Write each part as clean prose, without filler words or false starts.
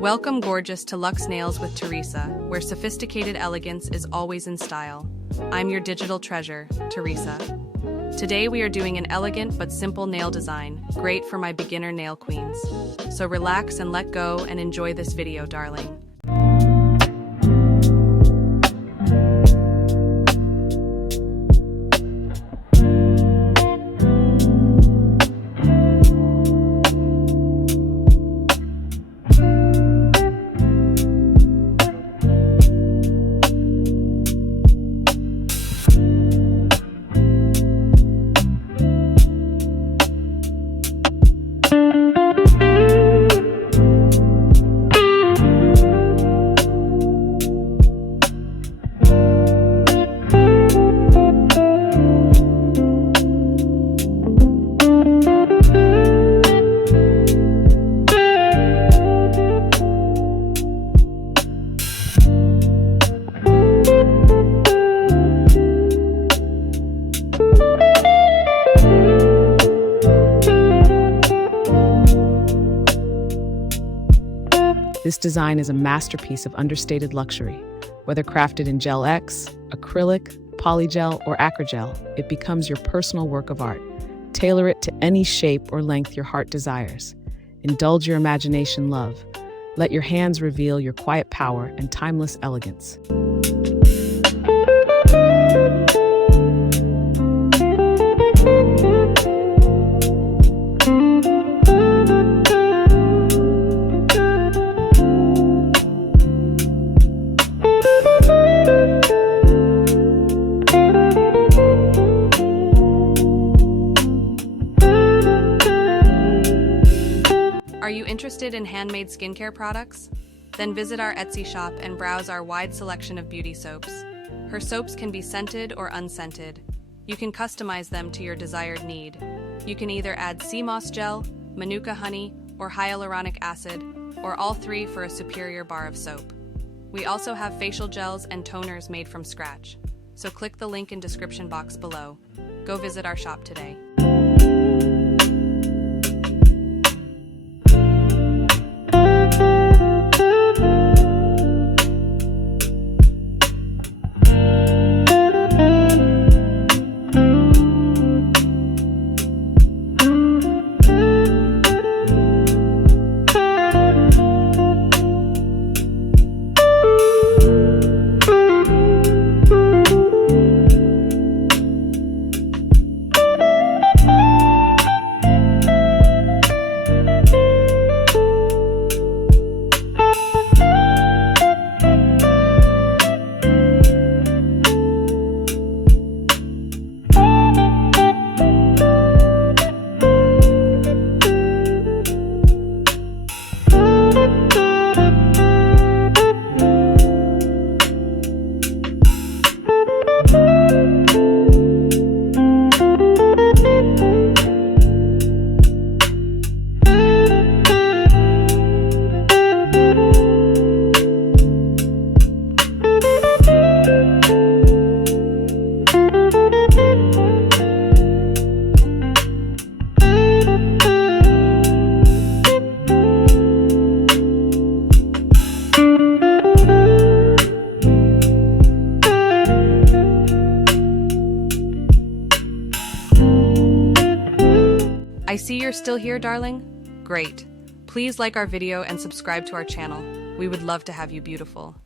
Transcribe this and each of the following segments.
Welcome gorgeous to Luxe Nails with Theresa, where sophisticated elegance is always in style. I'm your digital treasure, Theresa. Today we are doing an elegant but simple nail design, great for my beginner nail queens. So relax and let go and enjoy this video, darling. This design is a masterpiece of understated luxury. Whether crafted in Gel X, acrylic, polygel, or acrygel, it becomes your personal work of art. Tailor it to any shape or length your heart desires. Indulge your imagination, love. Let your hands reveal your quiet power and timeless elegance. Are you interested in handmade skincare products? Then visit our Etsy shop and browse our wide selection of beauty soaps. Her soaps can be scented or unscented. You can customize them to your desired need. You can either add sea moss gel, manuka honey, or hyaluronic acid, or all three for a superior bar of soap. We also have facial gels and toners made from scratch. So click the link in description box below. Go visit our shop today. I see you're still here, darling? Great. Please like our video and subscribe to our channel. We would love to have you beautiful.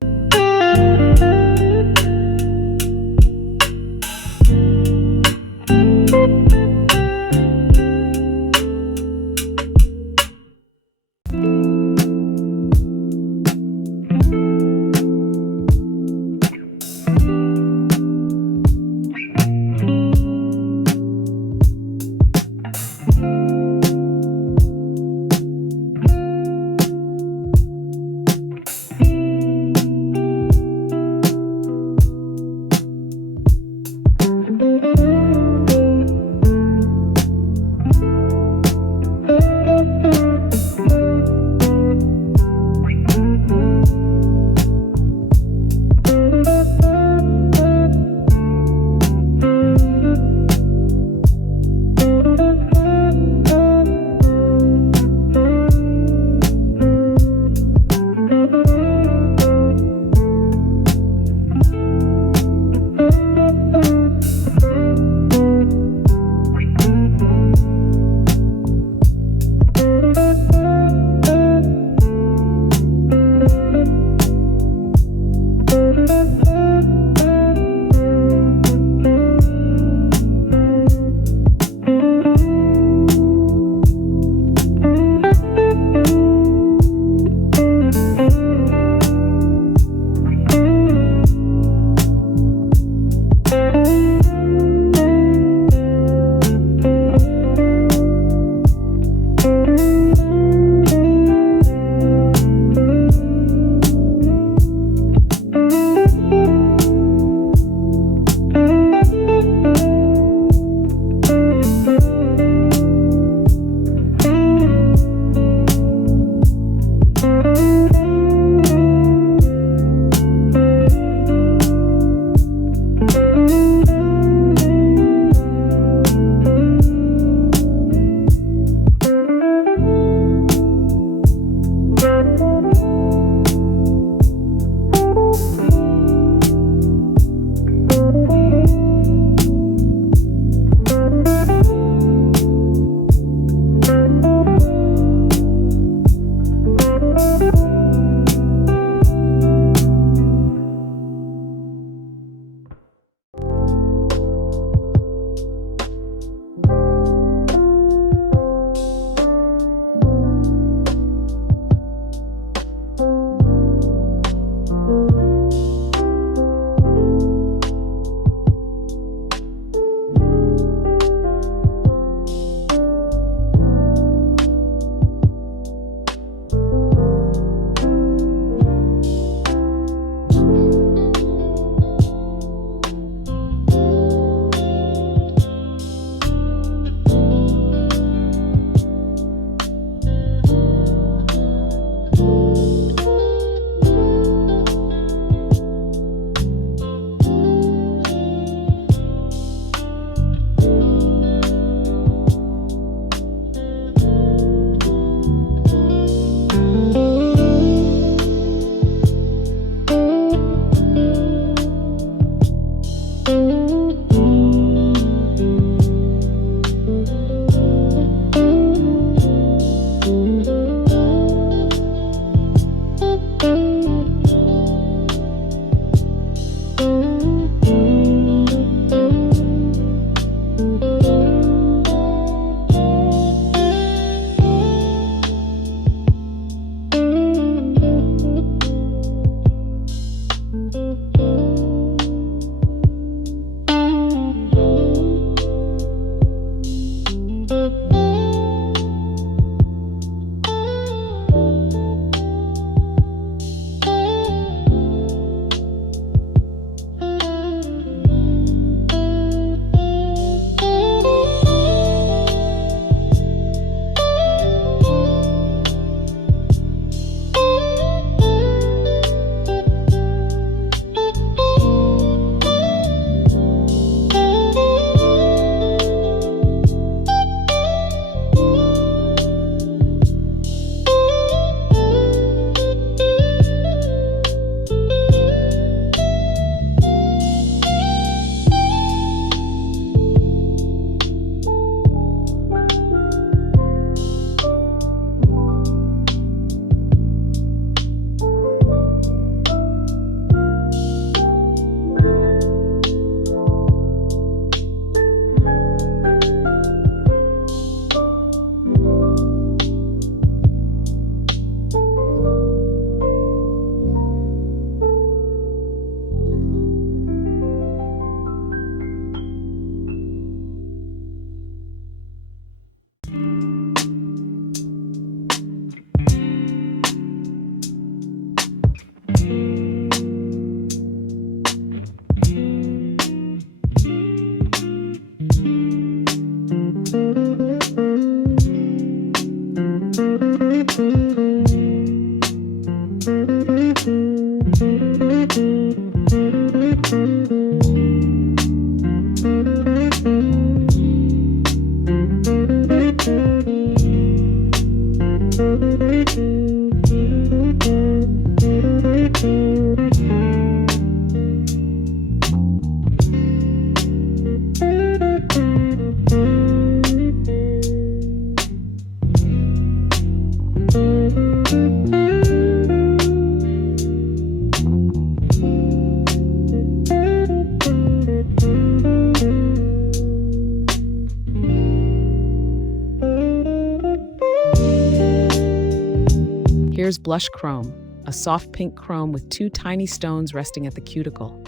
Here's Blush Chrome, a soft pink chrome with two tiny stones resting at the cuticle.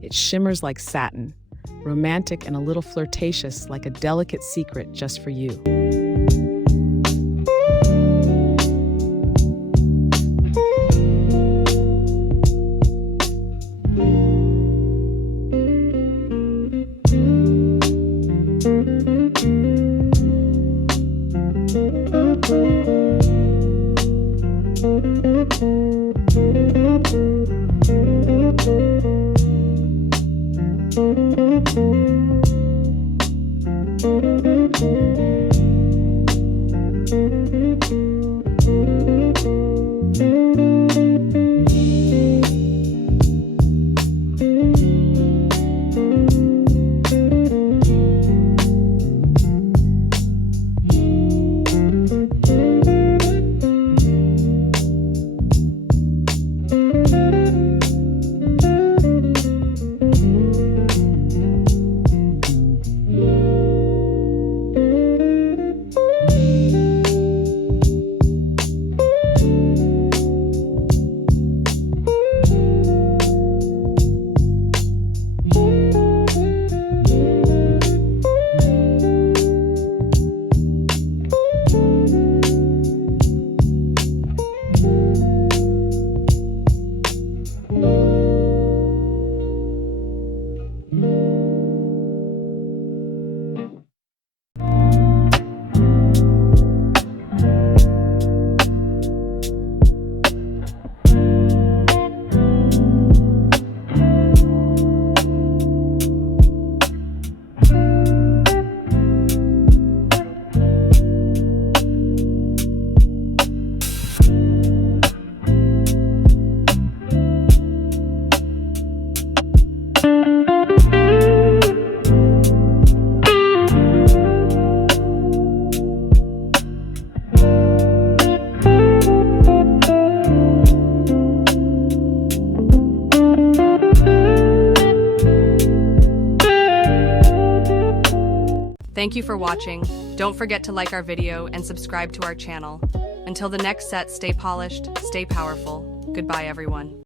It shimmers like satin, romantic and a little flirtatious, like a delicate secret just for you. Thank you for watching. Don't forget to like our video and subscribe to our channel. Until the next set, stay polished, stay powerful. Goodbye, everyone.